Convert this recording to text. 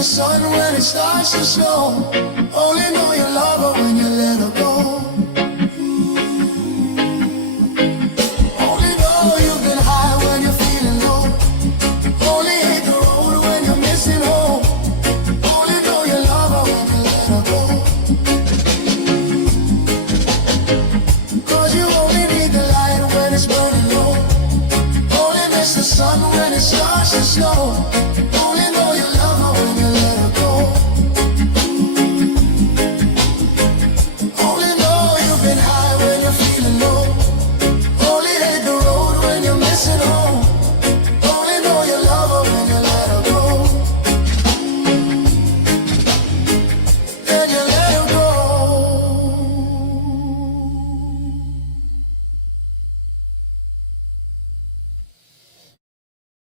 the sun when it starts to snow. Only know you love her when you let her go. Only know you've been high when you're feeling low. Only hate the road when you're missing home. Only know you love her when you let her go. 'Cause you only need the light when it's burning low. Only miss the sun when it starts to snow.